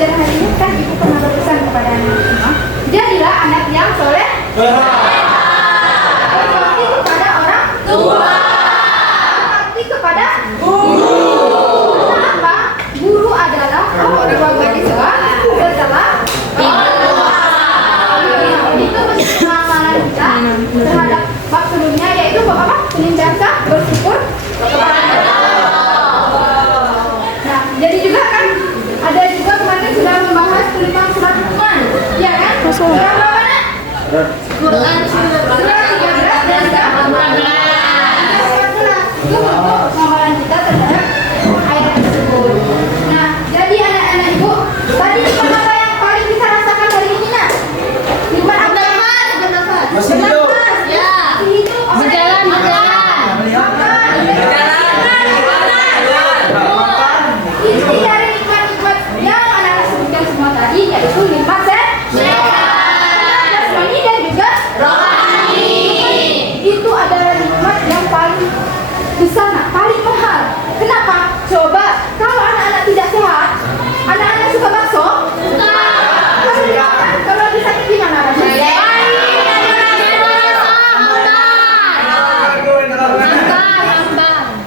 pelajaran hari ini kan ibu pernah berpesan kepada anak semua, jadilah anak yang soleh, berbakti kepada orang tua, berbakti kepada guru. Kenapa? Guru adalah orang bagi setelah itu pengamalan kita terhadap bab sebelumnya, yaitu bab apa? Senantiasa bersyukur kepada Allah. Nah, jadi juga kan ada juga kemarin sudah membahas tentang surat Luqman, ya kan? Surat apa nak? Quran surat 13 dan 14. Itu untuk pengamalan kita terhadap ayat tersebut. Nah, jadi anak-anak ibu, tadi nikmat apa yang paling bisa rasakan hari ini nak? Nikmat apa? Masih hidup. Ya. Hidup. Berjalan. Inti dari nikmat-nikmat yang anak-anak sebutkan semua tadi yaitu nikmat jasmani dan juga rohani. Itu adalah nikmat yang paling besar, paling mahal. Kenapa? Coba kalau anak-anak tidak sehat, anak-anak suka bakso? Kalau lagi sakit gimana rasanya?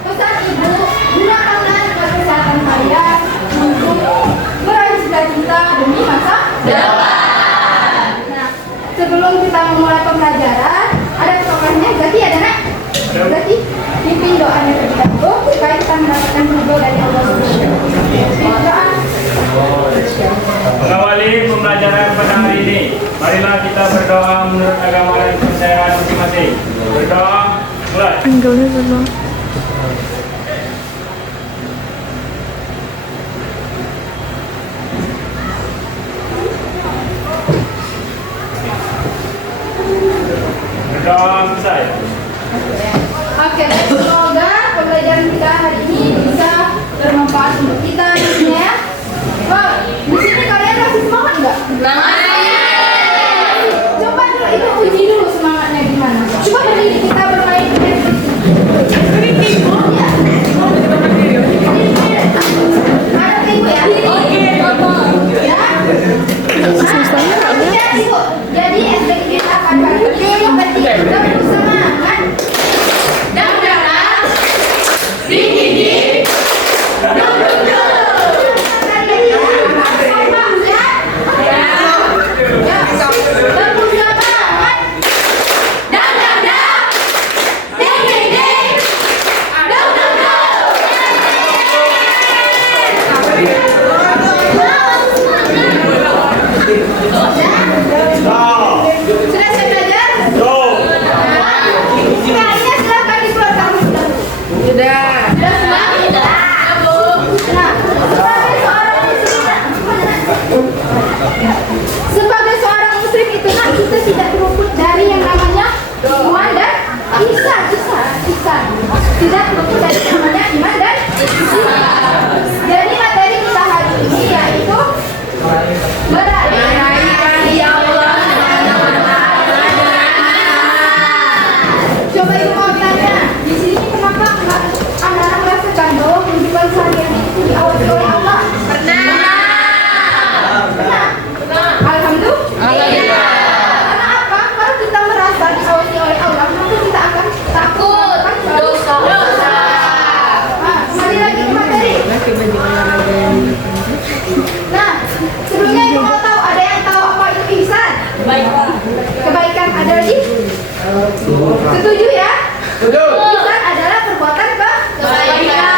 Pesan ibu, gunakanlah kesehatan kalian untuk meraih cita-cita demi masa depan. Nah, sebelum kita memulai pembelajaran, ada pokoknya berarti ada nak? Berarti pimpin doanya terlebih dahulu supaya kita mendapatkan ridho dari Allah Subhanahu wa taala. Mengawali pembelajaran pada hari ini, marilah kita berdoa menurut agama dan kepercayaan masing-masing. Berdoa, mulai. Berdoa selesai. Oke, baik. Semoga pembelajaran kita hari ini bisa bermanfaat untuk kita ya. Oh, di sini kalian masih semangat nggak? Coba dulu itu uji dulu semangatnya gimana. Coba berdiri kita bermain ya. Ada ibu ya. Ya, ibu. Jadi SPG kita pada hari ini kita bersemangat. Sudah saya belajar? Kayaknya silakan dikeluarkan. Sudah semua? Nah, sebagai seorang muslim itu kan kita tidak terluput dari yang namanya iman dan ihsan. Tidak terluput dari yang namanya iman dan ihsan. Jadi materi kita hari ini yaitu meraih Allah. Coba ibu mau tanya, di sini kenapa anak-anak merasakan bahwa kehidupan sehari-hari itu diawasi oleh Allah? Pernah. Alhamdulillah. Karena apa? Kalau kita merasa diawasi oleh Allah, maka kita akan takut dosa. Kembali lagi ke materi. Nah, sebelumnya ibu mau tahu, ada yang tahu apa itu ihsan? Kebaikan ada lagi? Setuju ya? Ihsan adalah perbuatan kebaikan.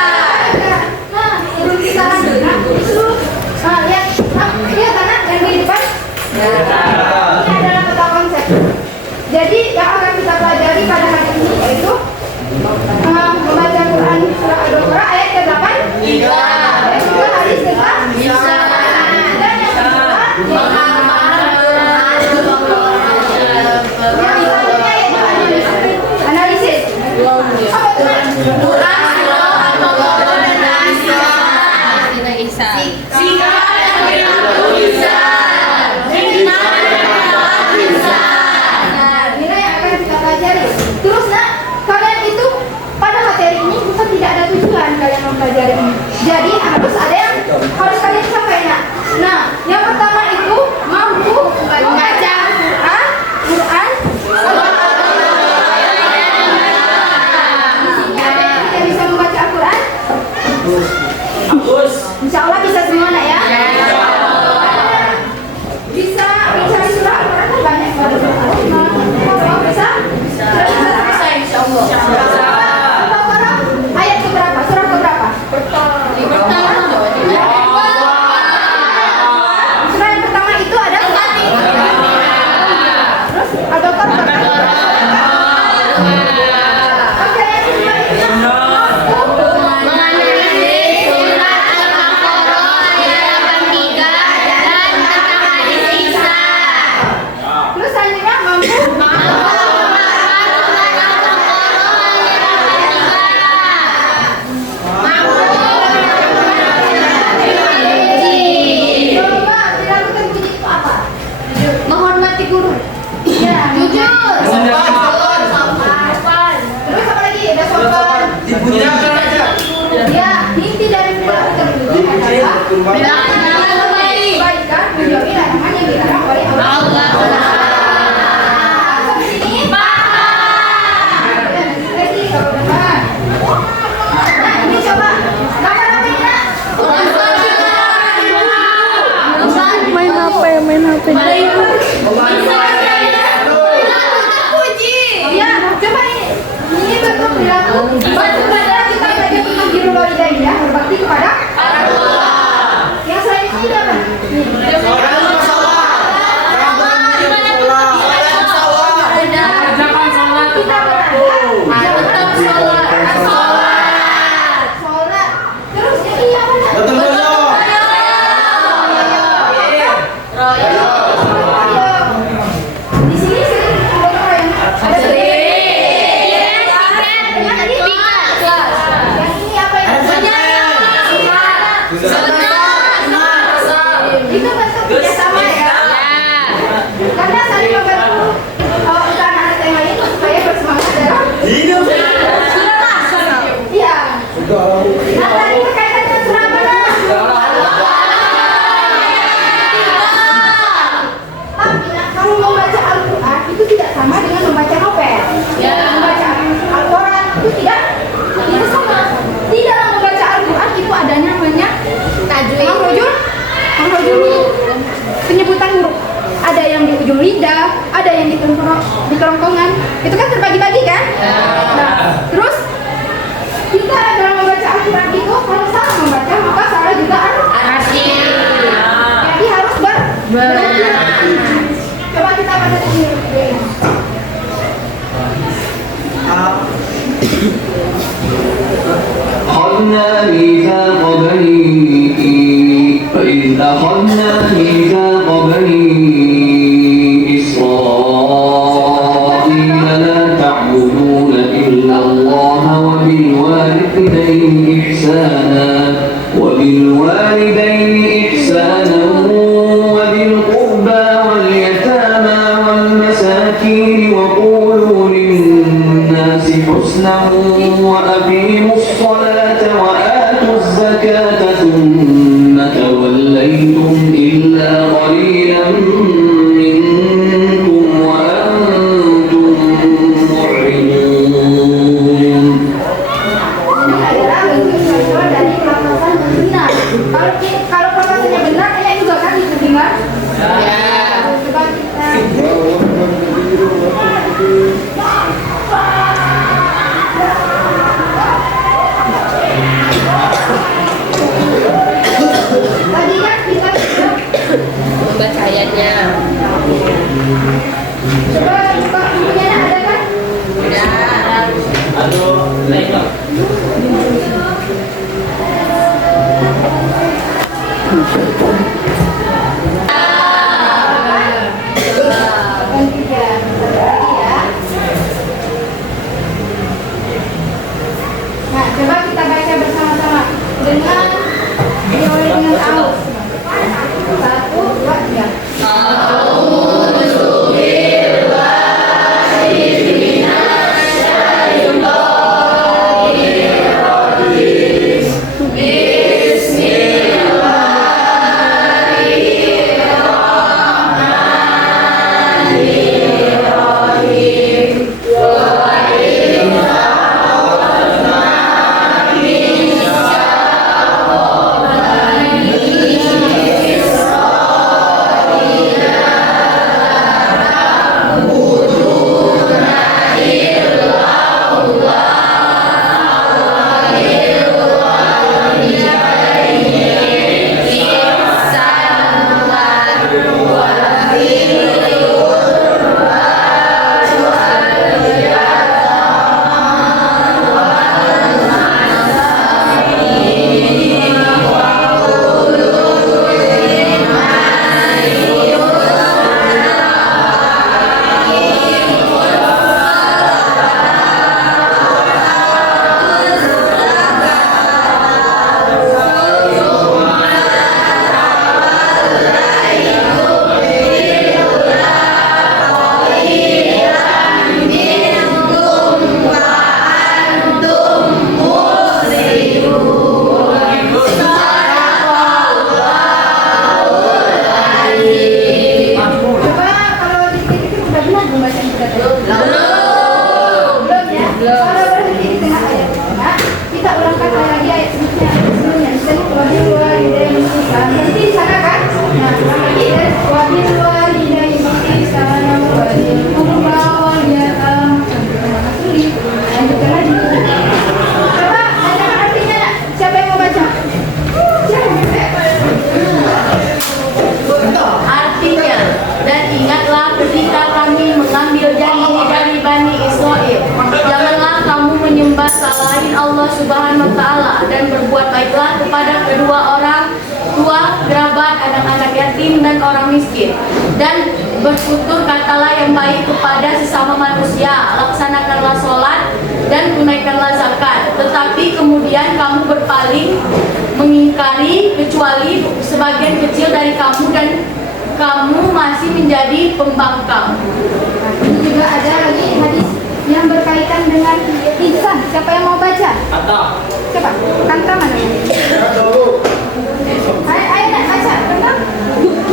Nah, sebelum kita lanjutkan, lihat anak yang di depan. Ini adalah peta konsep. Jadi yang akan kita pelajari pada hari ini yaitu membaca Quran surah Al-Baqarah ayat ke-8. Dan juga hadis tentang ihsan. Dan yang kedua analisis. Apa itu? Quran surah Al-Baqarah dan ihsan. Sikap yang berlaku ihsan. Baik kan? Menjauhi larangan yang dilarang oleh Allah. Sampai sini paham. Lagi kalau benar. Nah, ini coba gambar apa ini, Nak? Main HP. Ya, coba ini bentuk perilaku. Bentuk belajar kita belajar tentang birrul walidain ya, berbakti kepada orang tua. Yang selain ini apa? Sholat. Terus ini apa, Nak? Gotong royong. Di sini sering gotong royong. Ada yang ini apa ya? Itu bentuk kerjasama ya. Karena saling membantu untuk anak-anak yang lain supaya bersemangat dalam Hidup. iya. Nah, tadi berkaitan dengan surah apa, Nak? Tapi Nak, kalau membaca Al-Quran itu tidak sama dengan membaca novel. Membaca Al-Quran itu tidak sama. Di dalam membaca Al-Quran itu ada namanya makhrajul penyebutan huruf. Ada yang di ujung lidah, ada yang di kerongkongan. Itu kan terbagi-bagi kan? Nah, terus kita dalam membaca Al-Quran itu kalau salah membaca maka salah juga arti. Jadi harus berhati-hati. Coba kita baca dulu. أخذنا ميثاق فإذ أخذنا ميثاق بني إسرائيل لا تعبدون إلا الله وبالوالدين إحسانا وذي القربى واليتامى والمساكين وقولوا للناس حسنا وأقيموا الصلاة وآتوا الزكاة ثم توليتم إلا قليلا منكم وأنتم معرضون. Ini adalah bentuk visual dari pelafalan benar. Kalau pelafalannya benar, kayak juga kan didengar. Coba kita. Tadi kan kita membaca ayatnya. coba buka bukunya, ada kan? Dan tiga. Lagi ya. Nah, coba kita baca bersama-sama dengan dimulai dengan aus. 1, 2, 3. anak yatim dan orang miskin. Dan bertutur katalah yang baik kepada sesama manusia, laksanakanlah sholat dan tunaikanlah zakat. Tetapi kemudian kamu berpaling, mengingkari kecuali sebagian kecil dari kamu, dan kamu masih menjadi pembangkang. Ini juga ada lagi hadis yang berkaitan dengan ihsan. Siapa yang mau baca? Kata. Siapa? Kanta mana? Ayo nak baca. Kanta?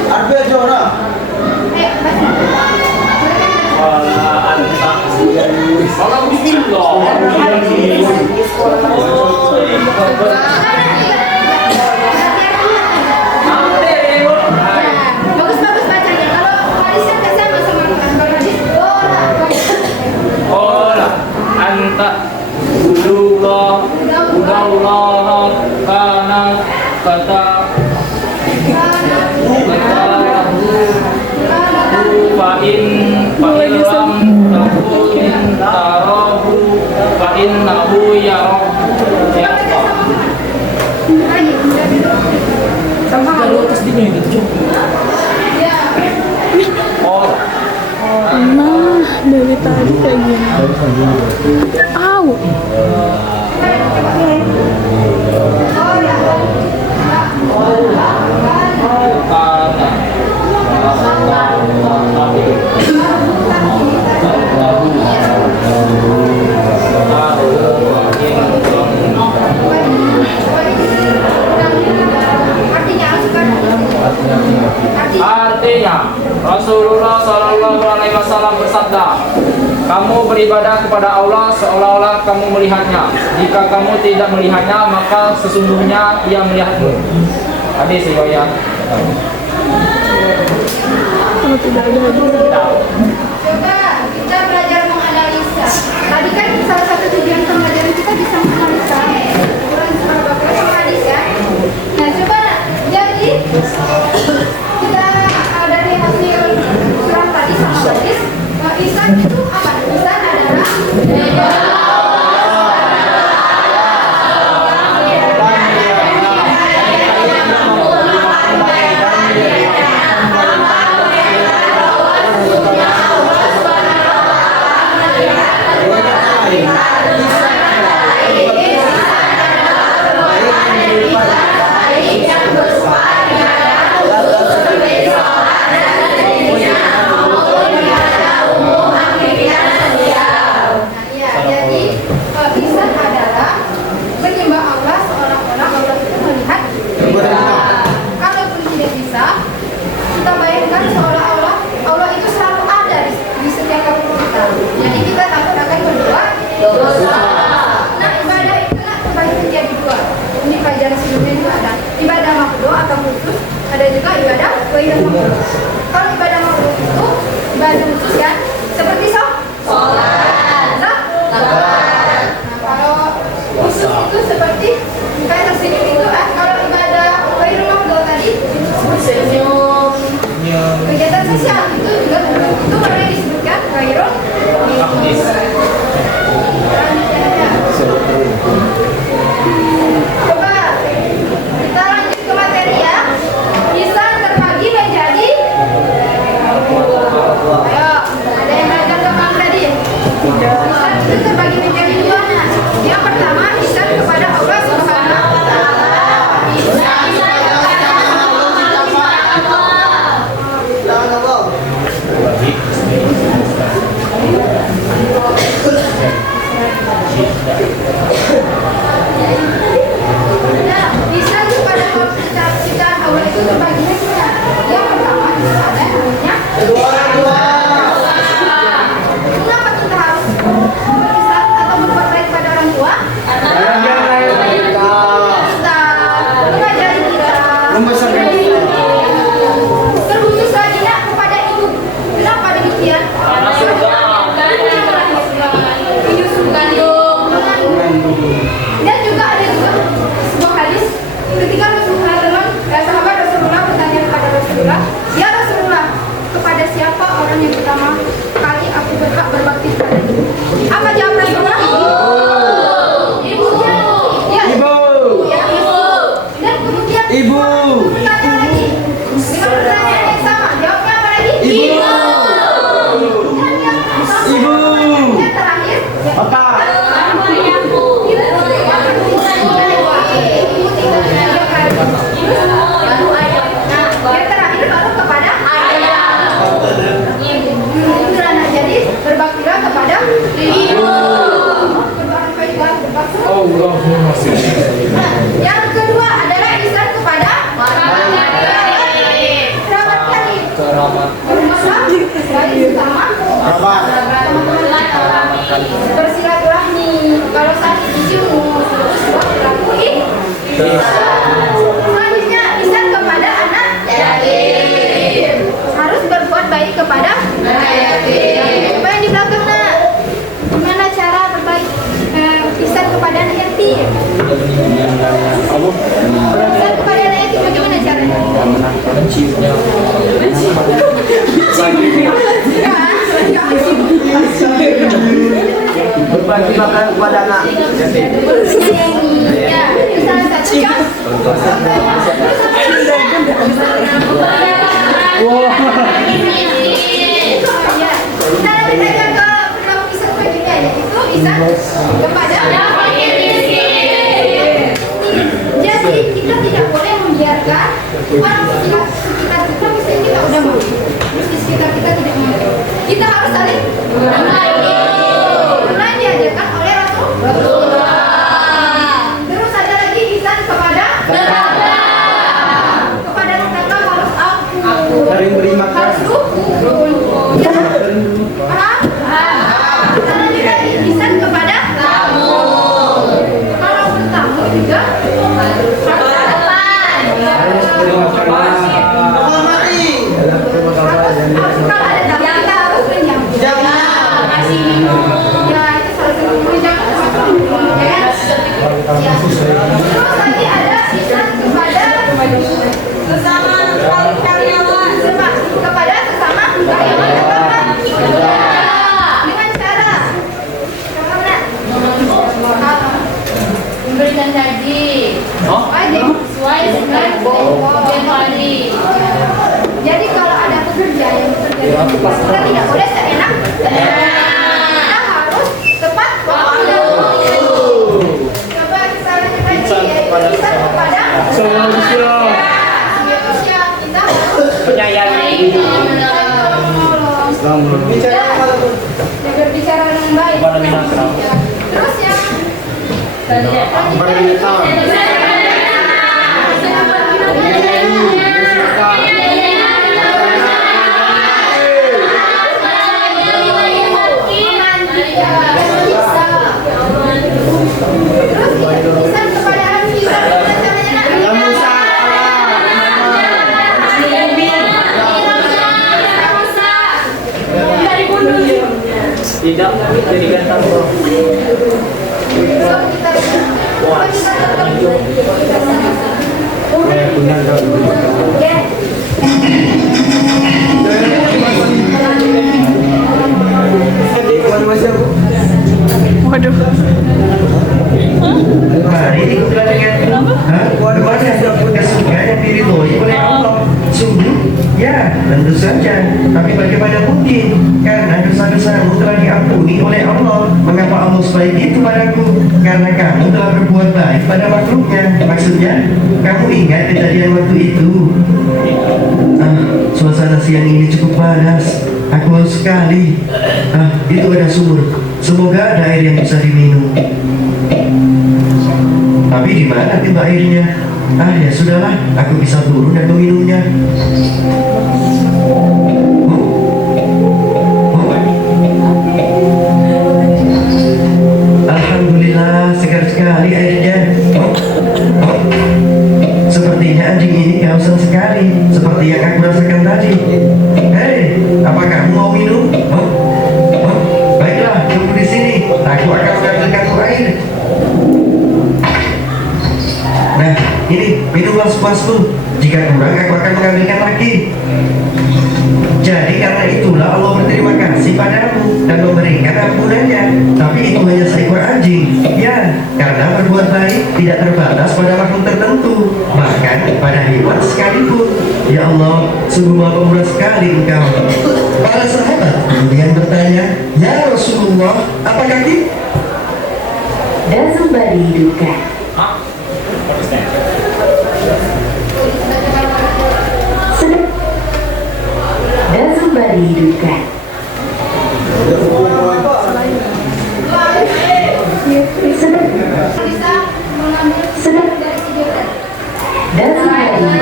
Arbe Jona. Ayo baca. Orang bismillah. Bagus bacanya. Kalau hadisnya kan sama sama kalau hadis Ola anta udallah kana kata lam takunin tarahu fa innahu yarah. sama Kalau atas dia gitu. Oh, Nah, dari tadi kayak gini. Au. artinya Rasulullah Shallallahu Alaihi Wasallam bersabda, kamu beribadah kepada Allah seolah-olah kamu melihatnya. Jika kamu tidak melihatnya, maka sesungguhnya Ia melihatmu. Hadis riwayat. Kalau tidak ada hadis. Coba kita belajar menganalisa. Tadi kan salah satu tujuan pembelajaran kita bisa menganalisa Quran surah Al-Baqarah sama hadis kan. Nah coba jadi kita dari hasil surah tadi sama hadis, ihsan itu apa? Ihsan adalah ada juga ibadah waidah makruh. Kalau ibadah makruh itu ibadah khusus kan, seperti sholat, zakat. Nah kalau khusus itu seperti kayak tersini itu, kalau ibadah waidah makruh tadi senyum, kegiatan sosial itu juga itu boleh disebutkan waidah makruh. Coba kita lanjut ke materi ya. Ihsan terbagi menjadi, ayo, ada yang belajar tentang tadi? Ihsan itu terbagi menjadi dua. Nah, yang pertama ihsan kepada Allah Subhanahu wa Ta'ala. Ihsan kepada Nah, ihsan kepada ciptaan Allah itu terbaginya dua. Yang pertama ada namanya kenapa kita harus ihsan atau berbuat baik pada orang tua? Kita mengajari kita, Membesarkan kita. terkhusus lagi nak kepada ibu. Kenapa demikian? Ibu mengandung. Dan juga ada juga sebuah hadis ketika Rasulullah sahabat Rasulullah bertanya kepada Rasulullah, ya Rasulullah, kepada siapa baik sama bersilaturahmi. Kalau sakit dicingut, bersilaturahmi. Selanjutnya ihsan kepada anak yatim. Harus berbuat baik kepada anak yatim. Coba yang di belakang nak, gimana cara berbaik ihsan kepada anak yatim? Ihsan kepada anak yatim bagaimana caranya? Berbagi makan kepada anak yatim. Ya, itu salah satu cara kita jaga perilaku ihsan selanjutnya, yaitu ihsan kepada fakir miskin. Jadi kita tidak boleh membiarkan orang sekitar kita, misalnya kita udah mau, terus di sekitar kita tidak mau. Kita harus saling berbagi. Karena diajarkan oleh Rasulullah. Terus ada lagi ihsan kepada tetangga. Kepada tetangga harus aku. Saling beri makan. Harus rukun. Ya. Paham? Karena juga ihsan kepada tamu. Kalau tamu juga harus depan. Terima kasih. Kalau ada tamu kita harus menyambut. Kasih minum. Ya, itu salah satu menjaga ya. Terus lagi ada ihsan kepada sesama karyawan. Kepada sesama karyawan apa? Dengan cara memberikan gaji wajib sesuai dengan tempohari. Jadi kalau ada pekerja yang bekerja di tempat, kita tidak boleh seenak. Kita harus tepat waktu. Coba kita lanjut lagi, yaitu ihsan kepada manusia. Kita harus Menyayangi. berbicara dengan baik. Terus yang ihsan kepada anak kita, Tidak dijadikan contoh. Waduh. Mari ikutlah dengan kepada kesukaan yang diridhoi oleh Allah. Sungguh, ya tentu saja. Tapi bagaimana mungkin? Karena dosa-dosamu telah diampuni oleh Allah. Mengapa Allah sebaik itu padaku? Karena kamu telah berbuat baik pada makhluknya. Maksudnya, kamu ingat kejadian waktu itu? Suasana siang ini cukup panas. Aku haus sekali. Itu ada sumur. Semoga ada air yang bisa diminum. Tapi di mana timba airnya? Ya sudahlah, aku bisa turun dan meminumnya. Alhamdulillah, segar sekali airnya. Sepertinya anjing ini kehausan sekali, seperti yang aku rasakan tadi. Hei, apa kamu mau minum? Baiklah, tunggu di sini. Aku akan mengambilkan air. Nah, ini minumlah sepuasmu. Jika kurang, aku akan mengambilkan lagi. Jadi karena itulah Allah berterima kasih padamu dan memberikan ampunannya. Tapi itu hanya seekor anjing. Ya, karena berbuat baik tidak terbatas pada makhluk tertentu, bahkan pada hewan sekalipun. Ya Allah, sungguh maha pemurah sekali Engkau. Para sahabat kemudian bertanya, ya Rasulullah, apakah kita? Dasubari duka. Dasubari duka.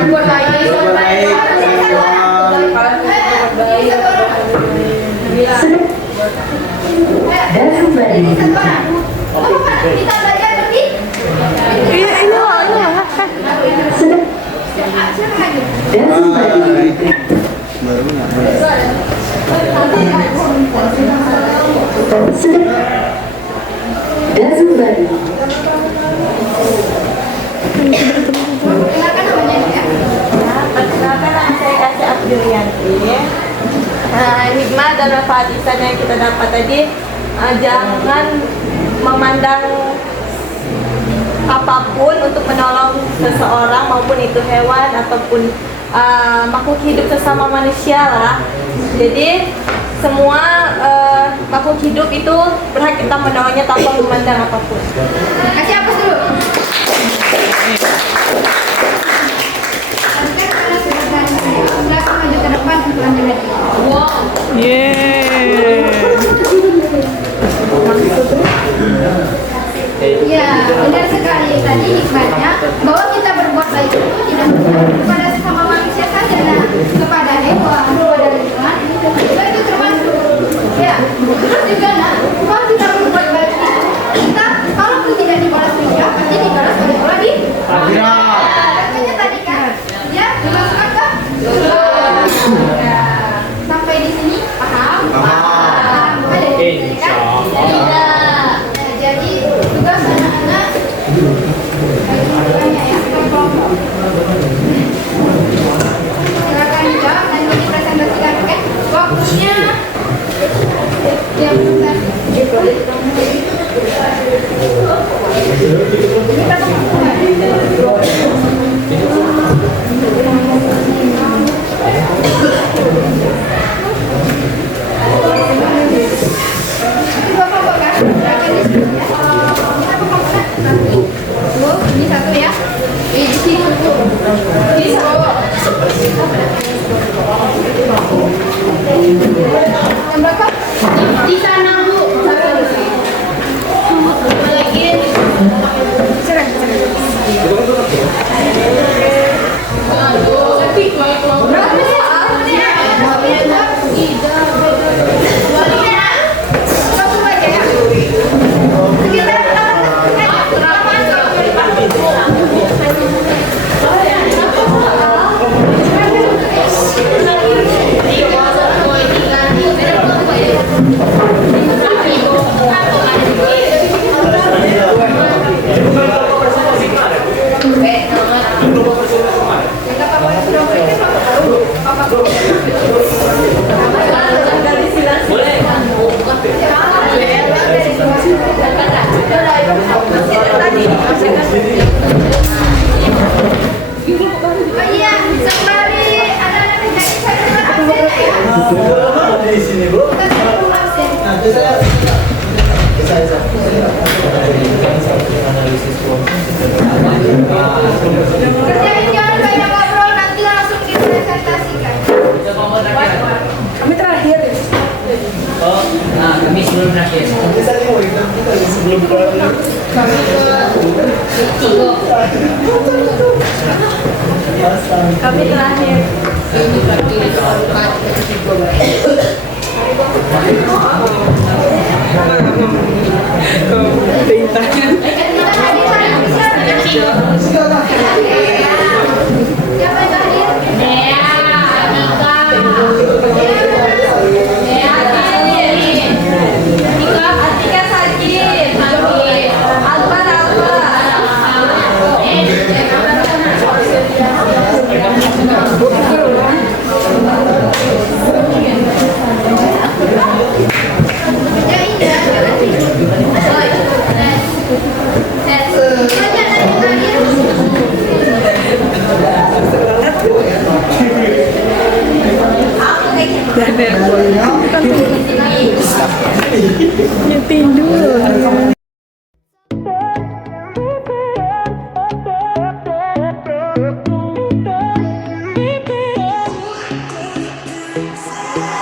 berbuat baik. Dan kembali dudukkan. Kita belajar berdiri. Ini lah. Sedang. Dan kembali dudukkan. Sedang. Dan kembali. Silakan namanya ya. Perkenalkan nama saya Kasih Abdulyanti. Hikmah dan manfaat yang kita dapat tadi, jangan memandang apapun untuk menolong seseorang, maupun itu hewan ataupun makhluk hidup sesama manusia lah. Jadi semua makhluk hidup itu berhak kita menolongnya tanpa memandang apapun. Kasih hapus dulu. Silakan maju ke depan untuk Anda lagi. Yeay. Ya, benar sekali tadi hikmahnya bahwa kita berbuat baik itu tidak hanya kepada sesama manusia saja, dan kepada hewan, kepada lingkungan, juga itu termasuk. Ya, terus juga kalau kita berbuat baik itu, kita kalaupun tidak dibalas dunia, pasti dibalas oleh Allah di akhirat. Contohnya tadi kan, ya dimasukkan ke surga. Sampai di sini paham? Paham. Ada yang kan? Tidak. Jadi tugas anak-anak banyak ya, kelompok. Silakan dijawab dan dipresentasikan, oke? Waktunya ini satu ya. Di sini di berapa? Di sana Bu. Lagi. Kerjain jangan banyak ngobrol, nanti langsung dipresentasikan. Kami terakhir. Oh, nah kami sebelum terakhir. Kami terakhir. Tidur.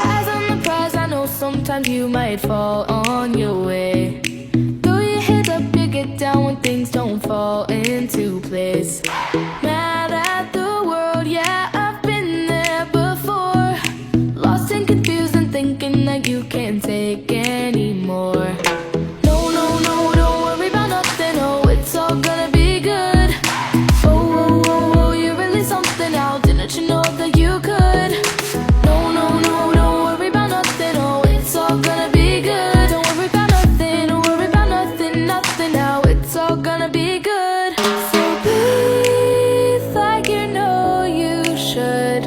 Eyes on the prize, I know sometimes you might fall on your way. Throw your head up, you get down when things don't fall into place. Mad at the world, yeah, I've been there before. Lost and confused and thinking that you can't take it should.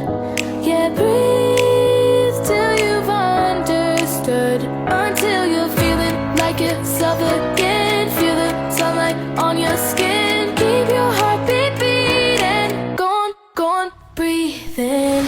Yeah, breathe till you've understood. Until you're feeling like yourself again. Feel the sunlight on your skin. Keep your heartbeat beating. Go on, breathe in.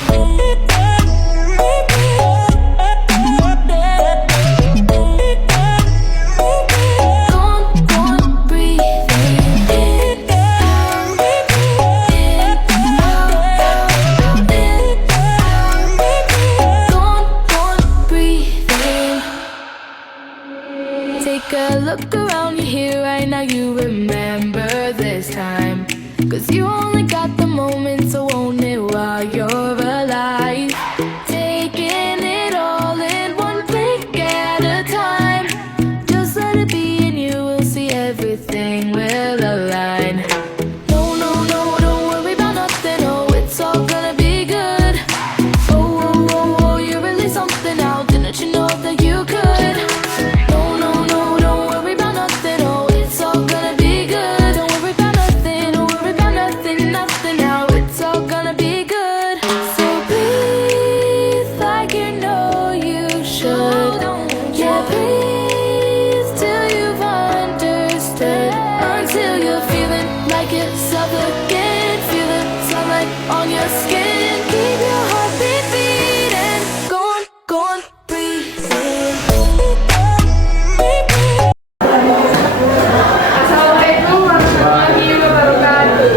Take a look around you here right now, you remember this time. Cause you only got the moment, so own it while you're alive. Taking it all in one blink at a time. Just let it be and you will see everything will align. No, no, no, don't worry about nothing, oh, it's all gonna be good. Oh, oh, oh, oh, you really something out, didn't you know that you could? On your skin, keep your heartbeat beating. Go on, breathe in. Assalamualaikum warahmatullahi wabarakatuh.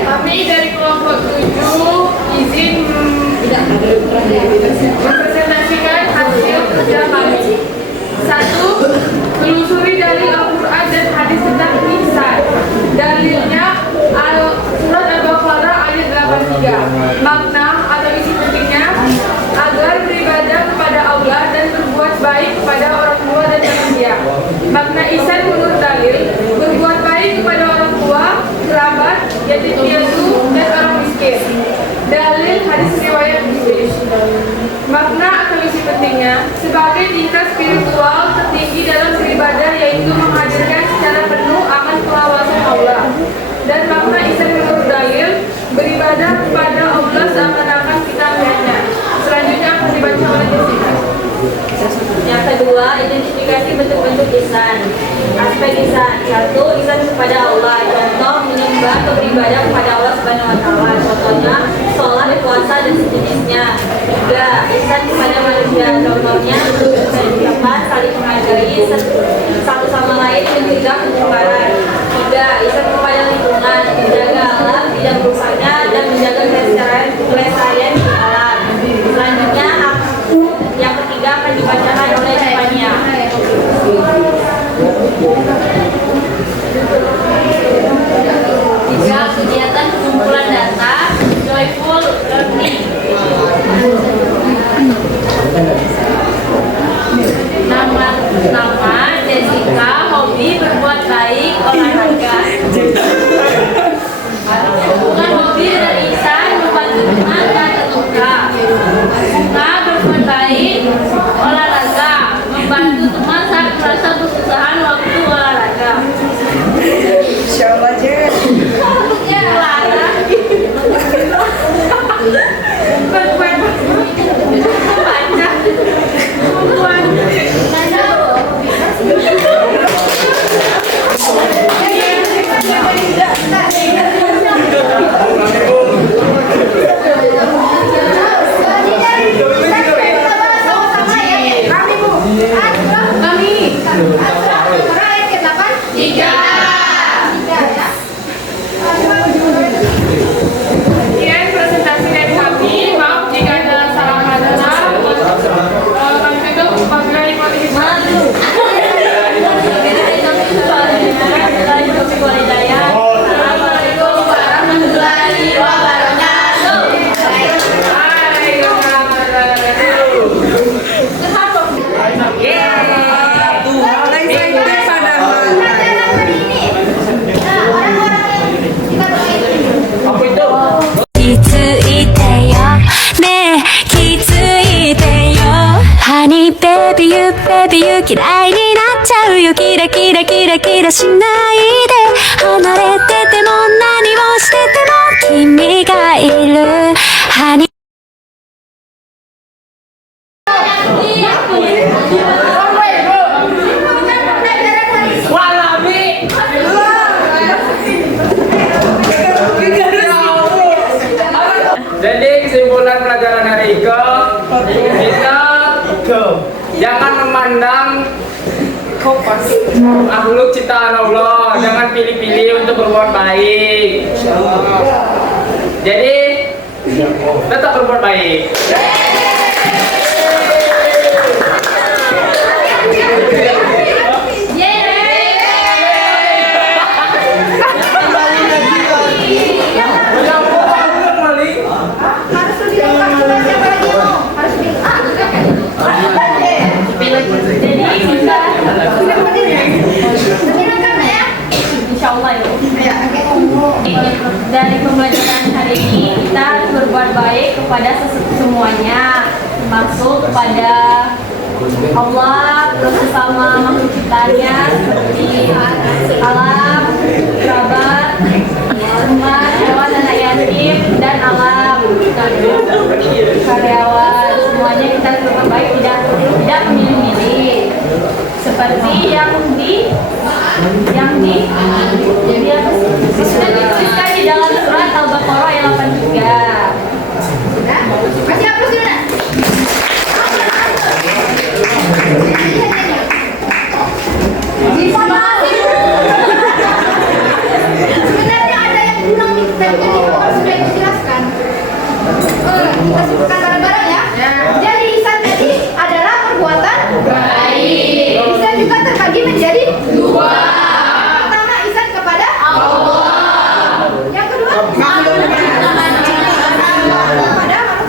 Kami dari kelompok 7 izin mempresentasikan hasil kerja kami. 1. Telusuri dari Al-Quran dan hadis tentang ihsan. Dalilnya surat Al-Baqarah ayat 83. Makna atau isi pentingnya agar beribadah kepada Allah dan berbuat baik kepada orang tua dan manusia. Makna ihsan menurut dalil berbuat baik kepada orang tua, kerabat, yatim piatu dan orang miskin. Dalil hadis riwayat Muslim. Makna atau isi pentingnya sebagai tingkat spiritual tertinggi dalam beribadah, yaitu menghadirkan secara penuh aman pengawasan Allah. Dan makna ihsan menurut dalil beribadah kepada Allah seakan-akan kita melihatnya. Selanjutnya akan dibaca oleh Jessica. Yang kedua, identifikasi bentuk-bentuk ihsan. Aspek ihsan. 1. Ihsan kepada Allah. Contoh, menyembah atau beribadah kepada Allah Subhanahu wa Ta'ala. Contohnya, sholat, puasa dan sejenisnya. 3. Ihsan kepada manusia. Contohnya, berucapan, saling menghargai satu sama lain, mencegah kemungkaran. 3. Ihsan kepada lingkungan, menjaga alam, tidak merusaknya dan menjaga kelestarian di alam. Selanjutnya, yang ketiga akan dibacakan oleh Fania. 3. Kegiatan pengumpulan data, joyful learning. Nama Jessica, hobi berbuat baik, olahraga. Bukan hobi dan ihsan, membantu teman dan terluka. Suka berbuat baik, olahraga, membantu teman saat merasa kesusahan waktu olahraga. Insyaallah aja. Ya, Lara. Berbuat baca, membuat Sekian presentasi dari kami. Maaf jika ada salah kata. Kami tutup sebagai Assalamualaikum warahmatullahi wabarakatuh. Apa itu? 気づいてよねえ気づいてよハニーベビーベビー嫌いになっちゃうよキラキラキラキラしないで離れ Tiga. Jangan memandang makhluk ciptaan Allah. Jangan pilih-pilih untuk berbuat baik. Jadi tetap berbuat baik. Harus lebih lengkap coba siapa lagi mau? Harus lebih lebih lengkap ya? Insya Allah ya. Ya, oke. Dari pembelajaran hari ini kita harus berbuat baik kepada semuanya, termasuk kepada Allah, terus sesama makhluk ciptaannya seperti alam, kerabat, teman, hewan, anak yatim, dan alam, karyawan, semuanya kita harus berbuat baik, tidak memilih-milih. Seperti yang di jadi apa sih? Sudah dituliskan di dalam surat Al-Baqarah ayat 83. Sudah? Masih hapus dulu nak? Sebenarnya ada yang kurang nih, tapi sudah dijelaskan. Kita sebutkan bareng-bareng ya. Jadi ihsan tadi adalah perbuatan baik. Ihsan juga terbagi menjadi dua. Pertama ihsan kepada Allah. Yang kedua kepada makhluk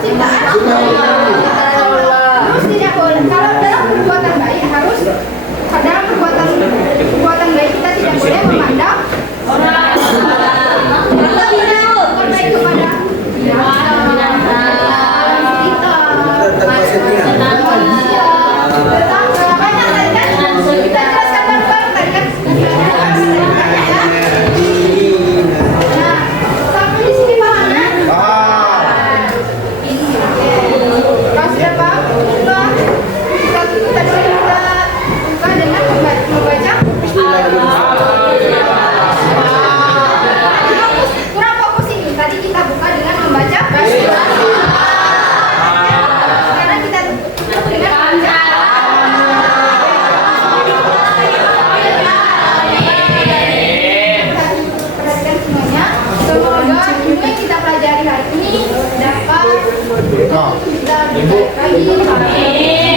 ciptaan Allah. Terus tidak boleh kalau dalam perbuatan baik harus dalam perbuatan baik kita tidak boleh memandang orang. Baik kepada kurang fokus ini. Tadi kita buka dengan membaca sekarang kita tutup dengan membaca. Perhatikan semuanya. Semoga ilmu yang kita pelajari hari ini dapat kita lebih baik lagi. Amin.